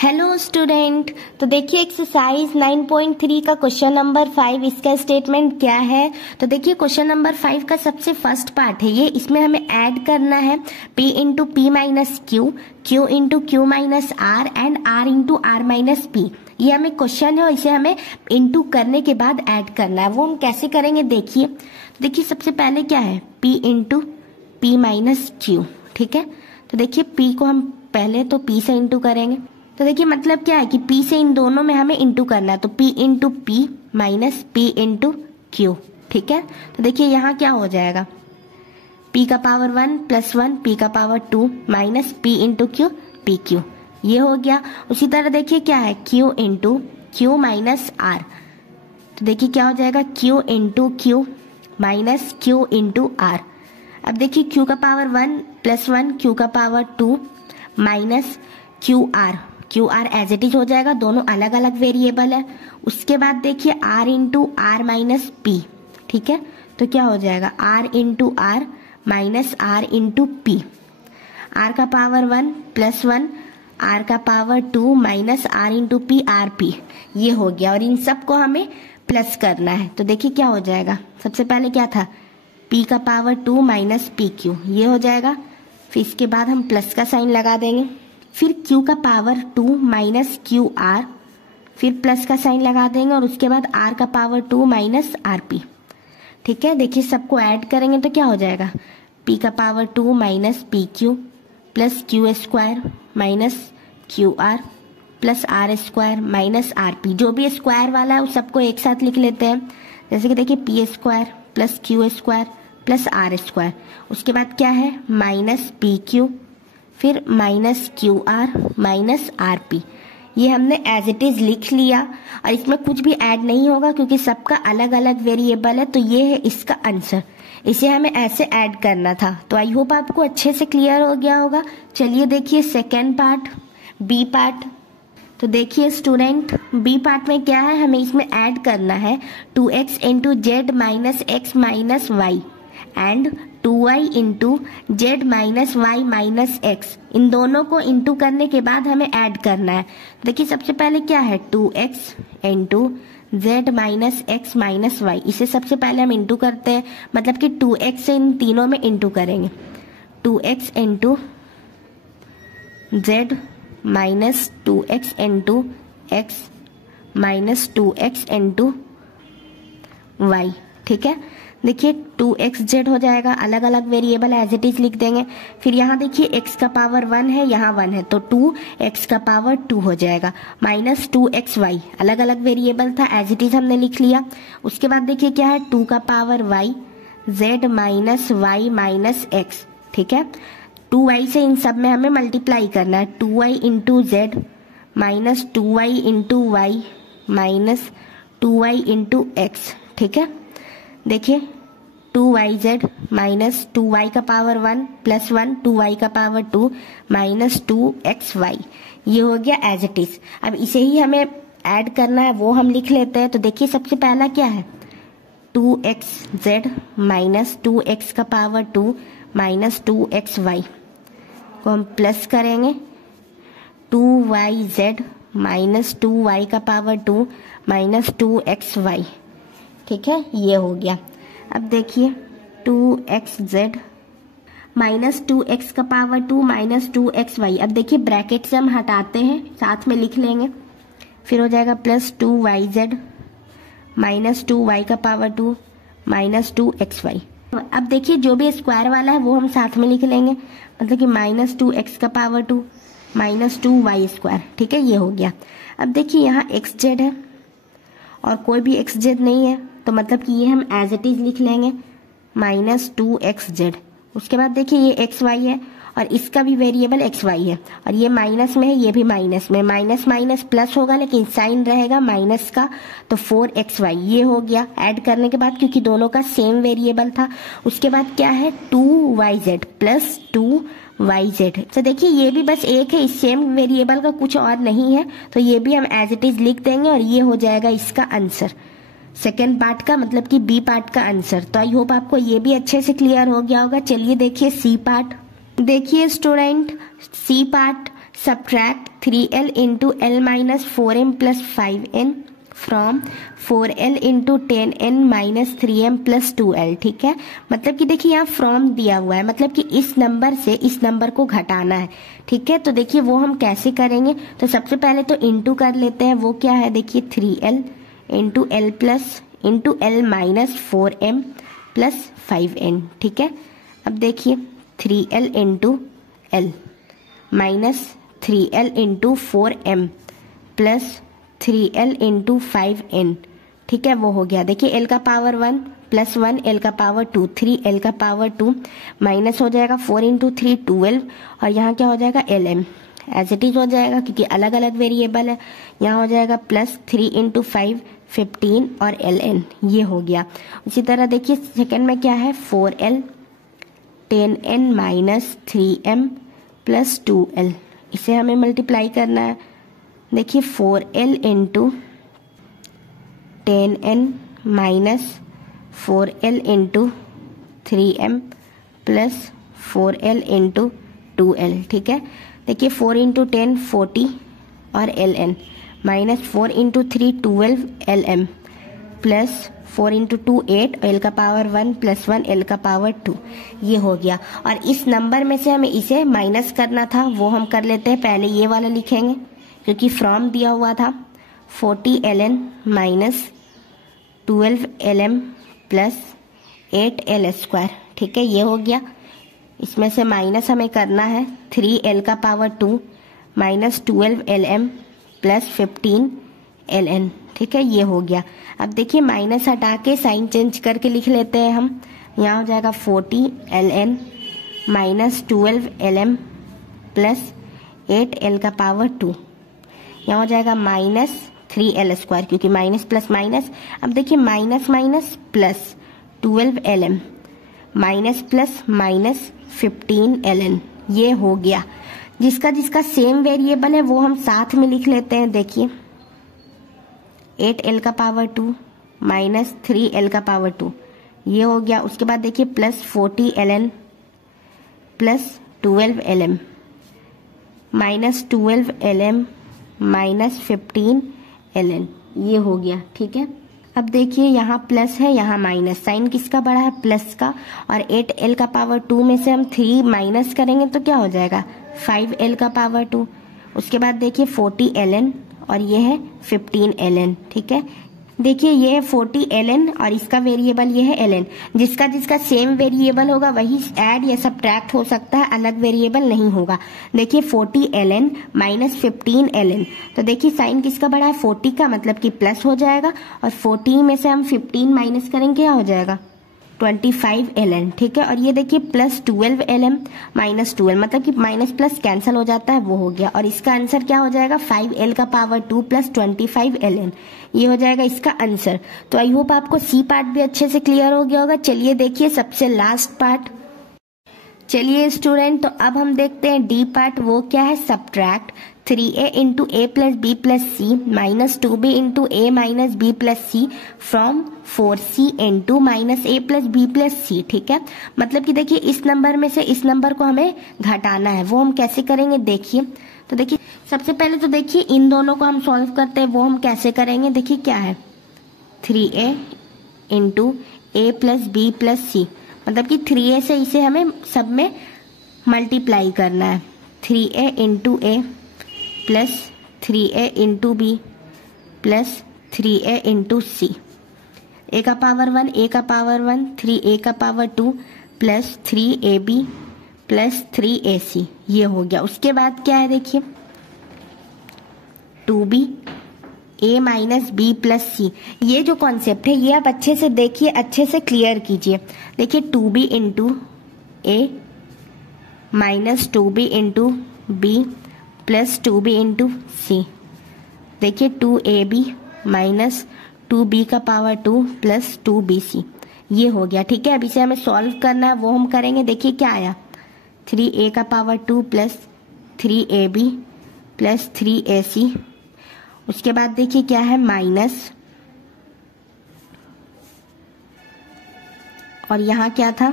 Hello student. तो देखिए exercise 9.3 का क्वेश्चन नंबर 5, इसका स्टेटमेंट क्या है। तो देखिए क्वेश्चन नंबर 5 का सबसे फर्स्ट पार्ट है ये, इसमें हमें ऐड करना है p into p minus q, q into q minus r and r into r minus p. ये हमें क्वेश्चन है और इसे हमें इंटू करने के बाद ऐड करना है। वो हम कैसे करेंगे देखिए सबसे पहले क्या है p into p minus Q, ठीक है। तो देखिए p को हम पहले तो p से इंटू करेंगे। तो देखिए मतलब क्या है कि p से इन दोनों में हमें इंटू करना है, तो p into p minus P into Q, ठीक है। तो देखिए यहाँ क्या हो जाएगा p का पावर 1 प्लस 1 p का power 2 minus p into q p q, ये हो गया। उसी तरह देखिए क्या है q into q minus r, तो देखिए क्या हो जाएगा q into q minus q into r. अब देखिए q का पावर 1 प्लस 1 q का power 2 minus q r as it is हो जाएगा, दोनों अलग अलग वेरिएबल है। उसके बाद देखिए r into r minus p, ठीक है। तो क्या हो जाएगा r into r minus r into p, r का पावर 1 प्लस 1 r का power 2 minus r into p r p, ये हो गया। और इन सब को हमें प्लस करना है। तो देखिए क्या हो जाएगा, सबसे पहले क्या था p का पावर 2 माइनस पी क्यू, ये हो जाएगा। फिर इसके बाद हम प्लस का साइन लगा देंगे, फिर q का पावर 2 माइनस क्यू आर, फिर प्लस का साइन लगा देंगे और उसके बाद r का पावर 2 माइनस आर पी, ठीक है। देखिए सबको ऐड करेंगे तो क्या हो जाएगा p का power 2 minus p q plus q square minus q r plus r square minus r p. जो भी स्क्वायर वाला है उस सबको एक साथ लिख लेते हैं, जैसे कि देखिए p square plus q square plus r square. उसके बाद क्या है माइनस पी क्यू, फिर minus q r minus r p. ये हमने एज इट इज लिख लिया और इसमें कुछ भी ऐड नहीं होगा क्योंकि सबका अलग अलग वेरिएबल है। तो ये है इसका आंसर, इसे हमें ऐसे ऐड करना था। तो आई होप आपको अच्छे से क्लियर हो गया होगा। चलिए देखिए सेकेंड पार्ट, बी पार्ट। तो देखिए स्टूडेंट बी पार्ट में क्या है, हमें इसमें ऐड करना है 2x into z minus x minus y and 2y into z minus y minus x. इन दोनों को इंटू करने के बाद हमें ऐड करना है। देखिए सबसे पहले क्या है 2x into z minus x minus y, इसे सबसे पहले हम इंटू करते हैं, मतलब कि 2x से इन तीनों में इंटू करेंगे। 2x into z minus 2x into x minus 2x into y, ठीक है। देखिए 2xz हो जाएगा, अलग अलग वेरिएबल एज इट इज लिख देंगे। फिर यहाँ देखिए x का पावर 1 है, यहाँ 1 है, तो 2x का पावर 2 हो जाएगा माइनस 2xy, अलग अलग वेरिएबल था एज इट इज हमने लिख लिया। उसके बाद देखिए क्या है 2 का power y z minus y minus x, ठीक है। 2y से इन सब में हमें मल्टीप्लाई करना है, 2y into z minus 2y into y minus 2y into x, ठीक है। देखिए 2yz माइनस 2y का पावर 1 प्लस 1 2y का पावर 2 माइनस 2xy, ये हो गया एज इट इज। अब इसे ही हमें ऐड करना है, वो हम लिख लेते हैं। तो देखिए सबसे पहला क्या है 2xz माइनस 2x का पावर 2 माइनस 2xy को हम प्लस करेंगे 2yz माइनस 2y का पावर 2 माइनस 2xy, ठीक है, ये हो गया। अब देखिए 2xz माइनस 2x का पावर 2 माइनस 2xy। अब देखिए ब्रैकेट से हम हटाते हैं, साथ में लिख लेंगे, फिर हो जाएगा प्लस 2yz माइनस 2y का पावर 2 माइनस 2xy। अब देखिए जो भी स्क्वायर वाला है वो हम साथ में लिख लेंगे, मतलब कि माइनस 2x का पावर 2 माइनस 2y स्क्वायर, ठीक है, ये हो गया। अब देखिए यहाँ xz है और कोई भी xz नहीं है, तो मतलब कि ये हम एज इट इज लिख लेंगे माइनस 2xz। उसके बाद देखिए ये xy है और इसका भी वेरिएबल xy है और ये माइनस में है, ये भी माइनस में, माइनस माइनस प्लस होगा लेकिन साइन रहेगा माइनस का, तो 4xy, ये हो गया ऐड करने के बाद क्योंकि दोनों का सेम वेरिएबल था। उसके बाद क्या है 2yz प्लस 2yz। तो देखिए ये भी बस एक है, इस सेम वेरिएबल का कुछ और नहीं है, तो ये भी हम एज इट इज लिख देंगे और ये हो जाएगा इसका आंसर, सेकेंड पार्ट का, मतलब कि बी पार्ट का आंसर। तो आई होप आपको ये भी अच्छे से क्लियर हो गया होगा। चलिए देखिए सी पार्ट। देखिए student C part, subtract 3l into l minus 4m plus 5n from 4l into 10n minus 3m plus 2l। ठीक है, मतलब कि देखिए यहाँ फ्रॉम दिया हुआ है, मतलब कि इस नंबर से इस नंबर को घटाना है। ठीक है, तो देखिए वो हम कैसे करेंगे, तो सबसे पहले तो इंटू कर लेते हैं। वो क्या है, देखिए 3l into L plus into L minus 4m plus 5n। ठीक है, अब देखिए 3l into L minus 3l into 4m plus 3l into 5n। ठीक है, वो हो गया। देखिए l का पावर 1 प्लस 1 l का पावर 2 3l का पावर 2 माइनस हो जाएगा 4 इंटू 3 12 और यहाँ क्या हो जाएगा lm एज इट इज हो जाएगा क्योंकि अलग अलग वेरिएबल है। यहाँ हो जाएगा प्लस 3 इंटू 5 15 और ln, ये हो गया। उसी तरह देखिए सेकंड में क्या है 4l 10n minus 3m plus 2l, इसे हमें मल्टीप्लाई करना है। देखिए 4l into 10n minus 4l into 3m plus 4l into 2l। ठीक है, देखिए 4 इंटू 10 40 और ln minus 4 into 3 12 lm plus 4 into 2 8 l का पावर 1 प्लस 1 l का पावर 2, ये हो गया। और इस नंबर में से हमें इसे माइनस करना था, वो हम कर लेते हैं। पहले ये वाला लिखेंगे क्योंकि फ्रॉम दिया हुआ था 40 ln minus 12 lm plus 8 l square. ठीक है, ये हो गया। इसमें से माइनस हमें करना है 3l का power 2 minus 12 lm plus 15 ln। ठीक है, ये हो गया। अब देखिए माइनस हटा के साइन चेंज करके लिख लेते हैं हम। यहाँ हो जाएगा 40 ln minus 12 lm plus 8 l का पावर 2, यहाँ हो जाएगा माइनस 3l स्क्वायर क्योंकि माइनस प्लस माइनस। अब देखिए minus minus plus 12 lm minus plus minus 15 ln, ये हो गया। जिसका जिसका सेम वेरिएबल है वो हम साथ में लिख लेते हैं। देखिए 8l का पावर 2 माइनस 3l का पावर 2, ये हो गया। उसके बाद देखिए plus 40 ln plus 12 lm minus 12 lm minus 15 ln, ये हो गया। ठीक है, अब देखिए यहाँ प्लस है यहाँ माइनस, साइन किसका बड़ा है, प्लस का। और 8l का पावर 2 में से हम 3 माइनस करेंगे तो क्या हो जाएगा 5l का पावर 2। उसके बाद देखिए 40 ln और ये है 15 ln। ठीक है, देखिए ये है 40 ln और इसका वेरिएबल ये है ln। जिसका जिसका सेम वेरिएबल होगा वही ऐड या सब्ट्रैक्ट हो सकता है, अलग वेरिएबल नहीं होगा। देखिए 40 ln माइनस 15 ln, तो देखिए साइन किसका बड़ा है 40 का, मतलब कि प्लस हो जाएगा। और 40 में से हम 15 माइनस करेंगे क्या हो जाएगा 25 ln। ठीक है, और ये देखिए प्लस 12 lm माइनस 12, मतलब कि माइनस प्लस कैंसिल हो जाता है, वो हो गया। और इसका आंसर क्या हो जाएगा 5l का पावर 2 प्लस 25 ln, ये हो जाएगा इसका आंसर। तो आई होप आपको सी पार्ट भी अच्छे से क्लियर हो गया होगा। चलिए देखिए सबसे लास्ट पार्ट। चलिए स्टूडेंट, तो अब हम देखते हैं डी पार्ट। वो क्या है, subtract 3a into a plus b plus c minus 2b into a minus b plus c from 4c into minus a plus b plus c. ठीक है, मतलब कि देखिए इस नंबर में से इस नंबर को हमें घटाना है, वो हम कैसे करेंगे देखिए। तो देखिए सबसे पहले तो देखिए इन दोनों को हम सॉल्व करते हैं, वो हम कैसे करेंगे। देखिए क्या है 3a into a plus b plus सी, मतलब कि 3a से इसे हमें सब में मल्टीप्लाई करना है। 3a into a plus 3a into b plus 3a into c, a का पावर 1 ए का पावर 1 3a का power 2 plus 3ab plus 3ac, ये हो गया। उसके बाद क्या है देखिए 2b a minus b plus c, ये जो कॉन्सेप्ट है ये आप अच्छे से देखिए, अच्छे से क्लियर कीजिए। देखिए 2b into a minus 2b into b plus 2b into c. देखिए 2ab माइनस 2b का पावर 2 प्लस 2bc, ये हो गया। ठीक है, अब इसे हमें सॉल्व करना है, वो हम करेंगे। देखिए क्या आया 3a का power 2 plus 3ab plus 3ac। उसके बाद देखिए क्या है माइनस, और यहाँ क्या था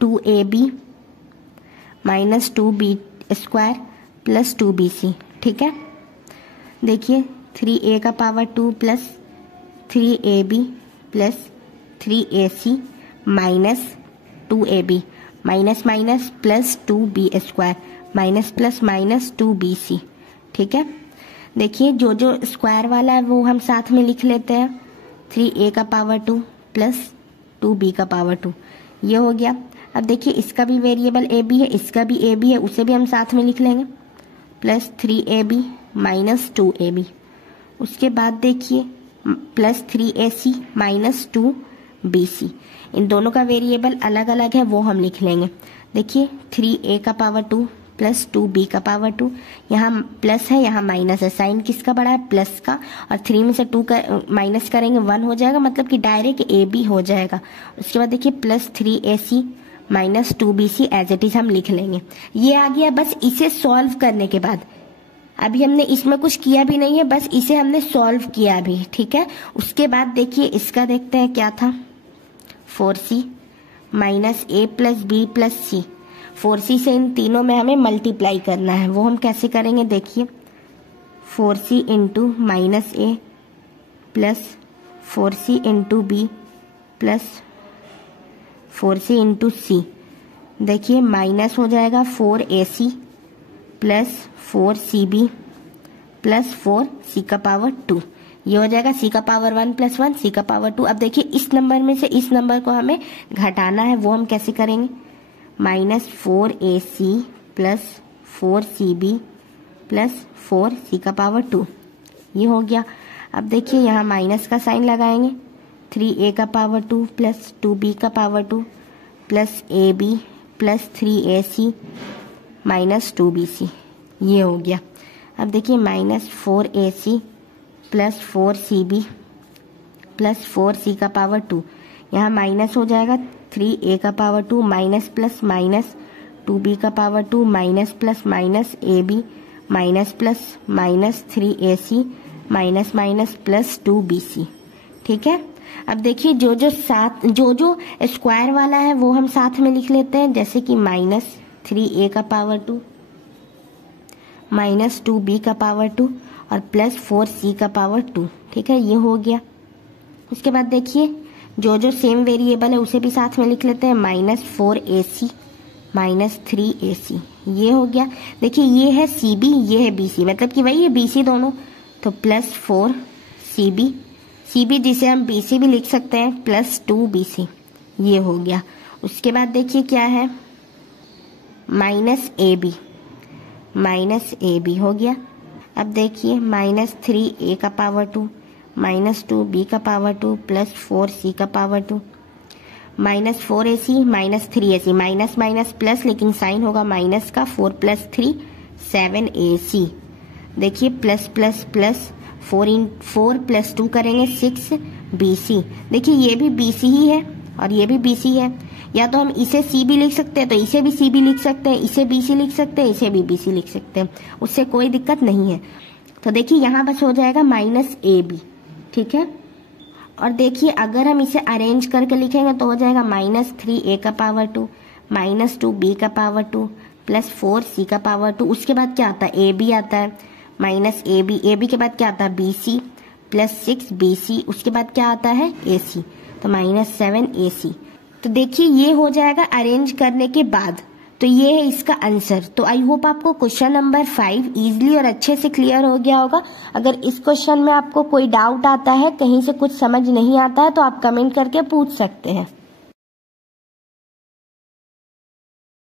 2ab minus 2b² plus 2bc। ठीक है, देखिए 3a का power 2 plus 3ab plus 3ac minus 2ab minus minus plus 2b² minus plus minus 2bc। ठीक है, देखिए जो जो स्क्वायर वाला है वो हम साथ में लिख लेते हैं। 3a का पावर 2 प्लस 2b का पावर 2, ये हो गया। अब देखिए इसका भी वेरिएबल ab है, इसका भी ab है, उसे भी हम साथ में लिख लेंगे। प्लस 3ab माइनस 2ab, उसके बाद देखिए प्लस 3ac माइनस 2bc। इन दोनों का वेरिएबल अलग अलग है, वो हम लिख लेंगे। देखिए 3a का पावर 2 प्लस 2b का पावर 2, यहाँ प्लस है यहाँ माइनस है, साइन किसका बड़ा है, प्लस का, और 3 में से 2 का माइनस करेंगे 1 हो जाएगा, मतलब कि डायरेक्ट ab हो जाएगा। उसके बाद देखिए plus 3ac minus 2bc as it is हम लिख लेंगे। ये आ गया बस इसे सॉल्व करने के बाद। अभी हमने इसमें कुछ किया भी नहीं है, बस इसे हमने सॉल्व किया अभी। ठीक है, उसके बाद देखिए इसका देखते हैं क्या था, 4c minus a plus b plus c। 4c से इन तीनों में हमें मल्टीप्लाई करना है, वो हम कैसे करेंगे, देखिए 4c into minus a plus 4c into b plus 4c into c। देखिए माइनस हो जाएगा 4ac plus 4cb plus 4c का पावर 2, ये हो जाएगा c का पावर 1 प्लस 1 c का पावर 2। अब देखिए इस नंबर में से इस नंबर को हमें घटाना है, वो हम कैसे करेंगे, minus 4ac plus 4cb plus 4c का पावर 2, ये हो गया। अब देखिए यहाँ माइनस का साइन लगाएंगे, 3a का पावर 2 प्लस 2b का power 2 plus ab plus 3ac minus 2bc, ये हो गया। अब देखिए minus 4ac plus 4cb plus 4c का पावर 2, यहाँ माइनस हो जाएगा 3a का power 2 minus plus minus 2b का power 2 minus plus minus ab minus plus minus 3ac minus minus plus 2bc। ठीक है, अब देखिए जो जो स्क्वायर वाला है वो हम साथ में लिख लेते हैं, जैसे कि माइनस 3a का पावर 2 माइनस 2b का पावर 2 और प्लस 4c का पावर 2। ठीक है, ये हो गया। उसके बाद देखिए जो जो सेम वेरिएबल है उसे भी साथ में लिख लेते हैं, माइनस 4ac माइनस 3ac, ये हो गया। देखिए ये है cb, ये है bc, मतलब कि वही है bc दोनों, तो प्लस 4cb जिसे हम bc भी लिख सकते हैं, प्लस 2bc, ये हो गया। उसके बाद देखिए क्या है, माइनस ab हो गया। अब देखिए माइनस 3a का पावर 2 माइनस 2b का पावर 2 प्लस 4c का power 2 minus 4ac minus 3ac, minus minus plus, लेकिन साइन होगा माइनस का, 4 प्लस 3 7ac। देखिए प्लस प्लस प्लस 4 प्लस 2 करेंगे 6bc। देखिए ये भी bc ही है और ये भी bc है, या तो हम इसे c भी लिख सकते हैं तो इसे भी c भी लिख सकते हैं, इसे bc लिख सकते हैं, इसे भी bc लिख सकते हैं, उससे कोई दिक्कत नहीं है। तो देखिए यहाँ बस हो जाएगा माइनस ab। ठीक है, और देखिए अगर हम इसे अरेंज करके लिखेंगे तो हो जाएगा माइनस 3a का पावर 2 माइनस 2b का पावर 2 प्लस 4c का पावर 2। उसके बाद क्या आता है, ab आता है, माइनस ab के बाद क्या आता है, bc प्लस 6bc, उसके बाद क्या आता है, ac, तो माइनस 7ac। तो देखिए ये हो जाएगा अरेंज करने के बाद। तो ये है इसका आंसर। तो आई होप आपको क्वेश्चन नंबर 5 इजीली और अच्छे से क्लियर हो गया होगा। अगर इस क्वेश्चन में आपको कोई डाउट आता है, कहीं से कुछ समझ नहीं आता है, तो आप कमेंट करके पूछ सकते हैं।